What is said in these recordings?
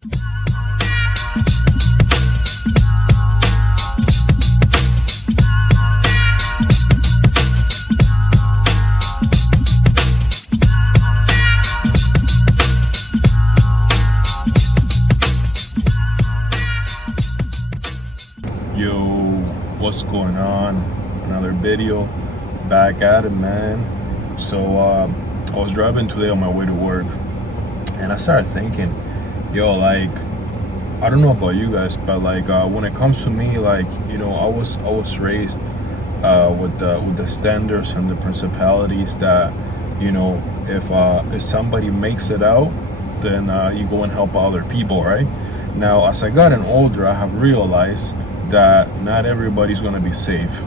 Yo, what's going on? Another video, back at it, man. So I was driving today on my way to work, and I started thinking, yo, like, I don't know about you guys, but like when it comes to me, like, I was raised with the standards and the principalities that, if somebody makes it out, then you go and help other people, right? Now, as I gotten older, I have realized that not everybody's gonna be safe,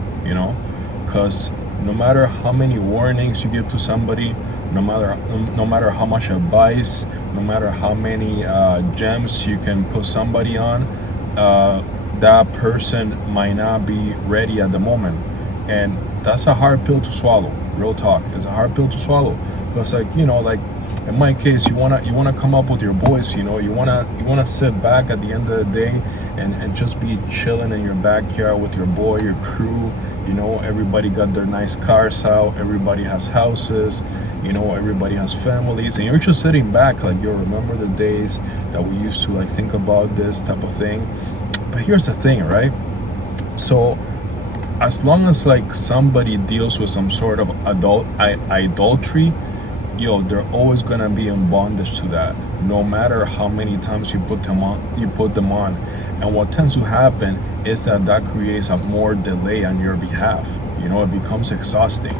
because no matter how many warnings you give to somebody, no matter how much advice, no matter how many gems you can put somebody on, that person might not be ready at the moment, and that's a hard pill to swallow. Real talk, it's a hard pill to swallow, because like in my case, you wanna come up with your boys, you wanna sit back at the end of the day and just be chilling in your backyard with your boy, your crew. Everybody got their nice cars out, everybody has houses, everybody has families, and you're just sitting back like, yo, remember the days that we used to like think about this type of thing. But here's the thing, right? So as long as like somebody deals with some sort of idolatry, they're always gonna be in bondage to that, no matter how many times you put them on. And what tends to happen is that creates a more delay on your behalf. It becomes exhausting.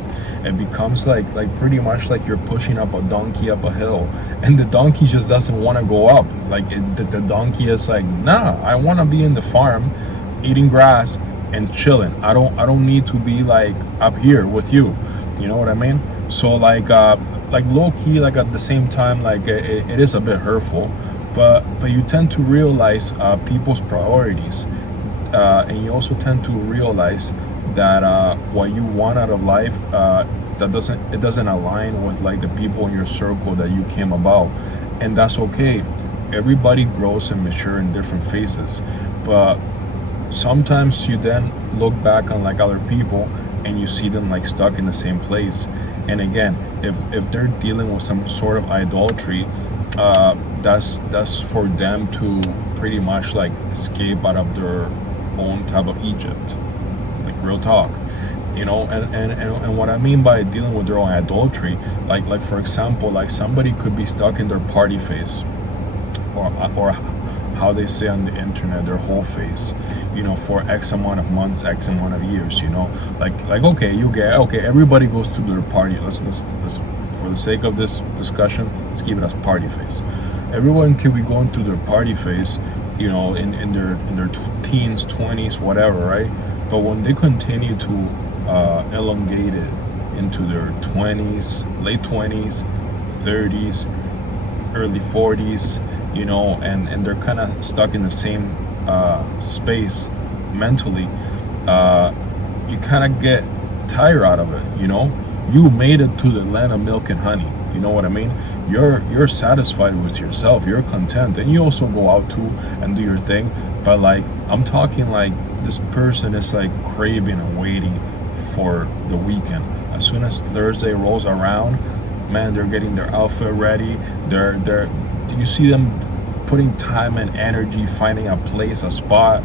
It becomes like pretty much like you're pushing up a donkey up a hill, and the donkey just doesn't want to go up. Like the donkey is like, nah, I want to be in the farm eating grass and chilling. I don't need to be like up here with you. You know what I mean? So like low key, like at the same time, like it is a bit hurtful, but you tend to realize people's priorities, and you also tend to realize that what you want out of life, that doesn't align with like the people in your circle that you came about, and that's okay. Everybody grows and mature in different phases, but sometimes you then look back on like other people and you see them like stuck in the same place. And again, if they're dealing with some sort of idolatry, that's for them to pretty much like escape out of their own type of Egypt, like real talk. And what I mean by dealing with their own idolatry, like for example, like somebody could be stuck in their party phase, or how they say on the internet, their whole phase, for X amount of months, X amount of years, like okay, everybody goes to their party. Let's for the sake of this discussion, let's keep it as party phase. Everyone can be going through their party phase, in their teens, 20s, whatever, right? But when they continue to elongate it into their 20s, late 20s, 30s, early 40s, and they're kind of stuck in the same space mentally, you kind of get tired out of it. You made it to the land of milk and honey. You know what I mean? You're satisfied with yourself, you're content, and you also go out too and do your thing. But like, I'm talking like this person is like craving and waiting for the weekend. As soon as Thursday rolls around, man, they're getting their outfit ready. You see them putting time and energy finding a place, a spot,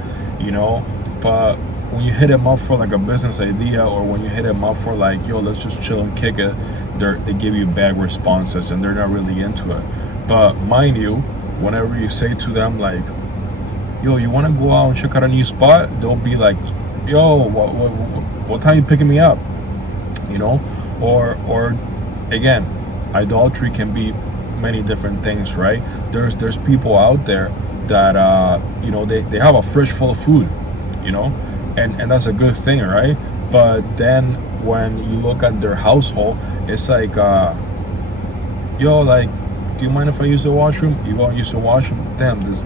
but when you hit them up for like a business idea, or when you hit them up for like, yo, let's just chill and kick it, they give you bad responses and they're not really into it. But mind you, whenever you say to them like, yo, you want to go out and check out a new spot, they'll be like, yo, what time you picking me up? Or again, idolatry can be many different things, right? There's people out there that they have a fridge full of food, and that's a good thing, right? But then when you look at their household, it's like, yo, like, do you mind if I use the washroom? You won't use the washroom? Damn, this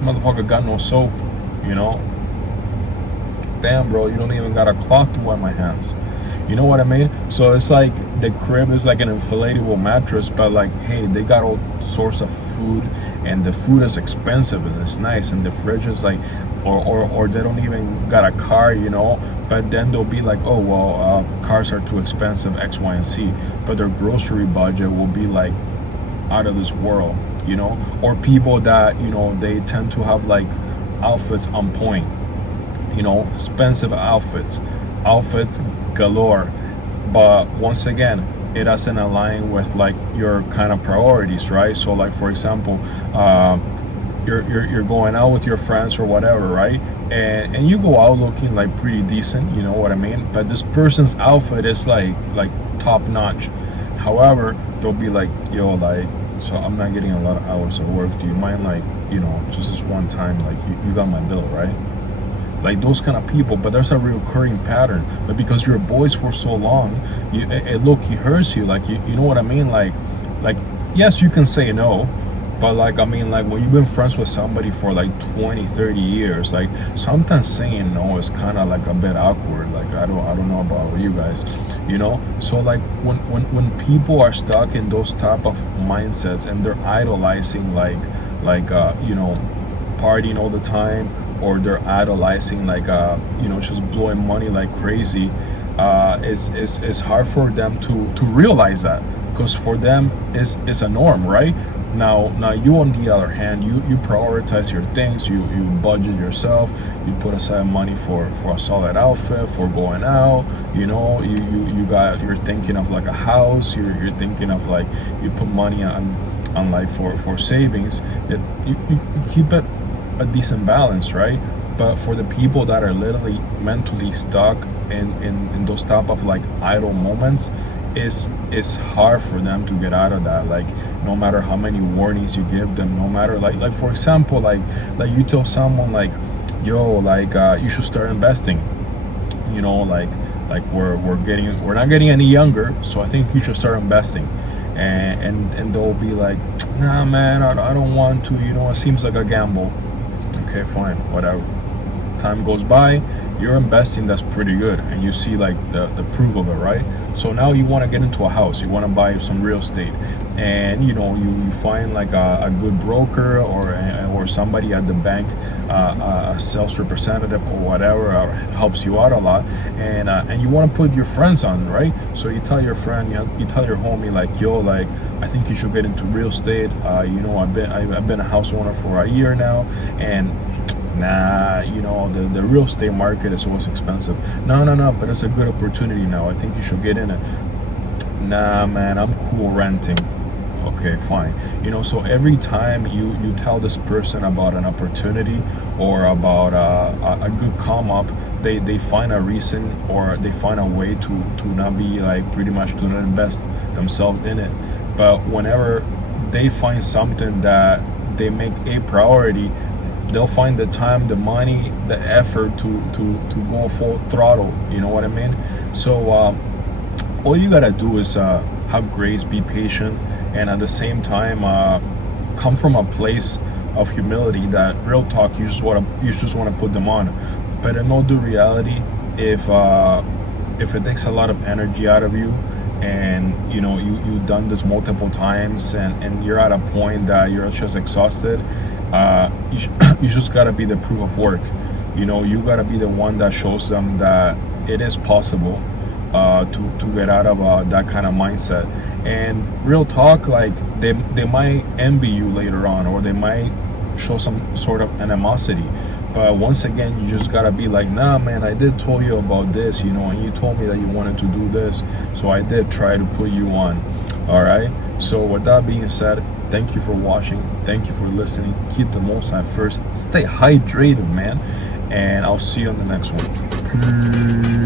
motherfucker got no soap, Damn, bro, you don't even got a cloth to wipe my hands. You know what I mean? So it's like the crib is like an inflatable mattress, but like, hey, they got all sorts of food, and the food is expensive and it's nice, and the fridge is like, or they don't even got a car, you know. But then they'll be like, oh well, cars are too expensive, X, Y, and Z. But their grocery budget will be like out of this world, you know. Or people that, you know, they tend to have like outfits on point, you know, expensive outfits galore, but once again, it doesn't align with like your kind of priorities, right? So like, for example, you're going out with your friends or whatever, right? And you go out looking like pretty decent, you know what I mean? But this person's outfit is like top notch. However, they'll be like, yo, like, so I'm not getting a lot of hours of work. Do you mind, like, you know, just this one time, like, you got my bill, right? Like those kind of people. But there's a recurring pattern. But because you're boys for so long, it low-key hurts you. Like, you know what I mean? Like yes, you can say no, but like, I mean, like when you've been friends with somebody for like 20-30 years, like sometimes saying no is kind of like a bit awkward. Like I don't know about you guys, you know. So like when people are stuck in those type of mindsets and they're idolizing like you know, partying all the time, or they're idolizing like you know, just blowing money like crazy, it's hard for them to realize that, because for them it's a norm, right? Now you, on the other hand, you prioritize your things, you budget yourself, you put aside money for a solid outfit, for going out, you know, you're thinking of like a house, you're thinking of like, you put money on like for savings. You keep it a decent balance, right? But for the people that are literally mentally stuck in those type of like idle moments, it's hard for them to get out of that. Like, no matter how many warnings you give them, no matter like for example, like you tell someone like, yo, like you should start investing, you know, like we're not getting any younger, so I think you should start investing. And they'll be like, nah man, I don't want to, you know, it seems like a gamble. Okay, fine, whatever. Time goes by, you're investing, that's pretty good, and you see like the proof of it, right? So now you want to get into a house, you want to buy some real estate, and you know, you find like a good broker or somebody at the bank, a sales representative or whatever, helps you out a lot, and you want to put your friends on, right? So you tell your friend, you tell your homie like, yo, like I think you should get into real estate. You know, I've been a house owner for a year now, and nah, you know, the real estate market is always expensive. No, but it's a good opportunity now, I think you should get in it. Nah man, I'm cool renting. Okay, fine. You know, so every time you tell this person about an opportunity or about a good come up, they find a reason, or they find a way to not be like, pretty much to not invest themselves in it. But whenever they find something that they make a priority, they'll find the time, the money, the effort to go full throttle. You know what I mean? So all you gotta do is have grace, be patient, and at the same time come from a place of humility that, real talk, you just want to put them on. But in all due reality, if it takes a lot of energy out of you, and you know, you've done this multiple times, and you're at a point that you're just exhausted, you just gotta be the proof of work. You know, you gotta be the one that shows them that it is possible to get out of that kind of mindset. And real talk, like they might envy you later on, or they might show some sort of animosity, but once again, you just gotta be like, nah man, I did told you about this, you know, and you told me that you wanted to do this, so I did try to put you on. All right, so with that being said, thank you for watching, thank you for listening. Keep the Most High first, stay hydrated, man, and I'll see you on the next one. Peace.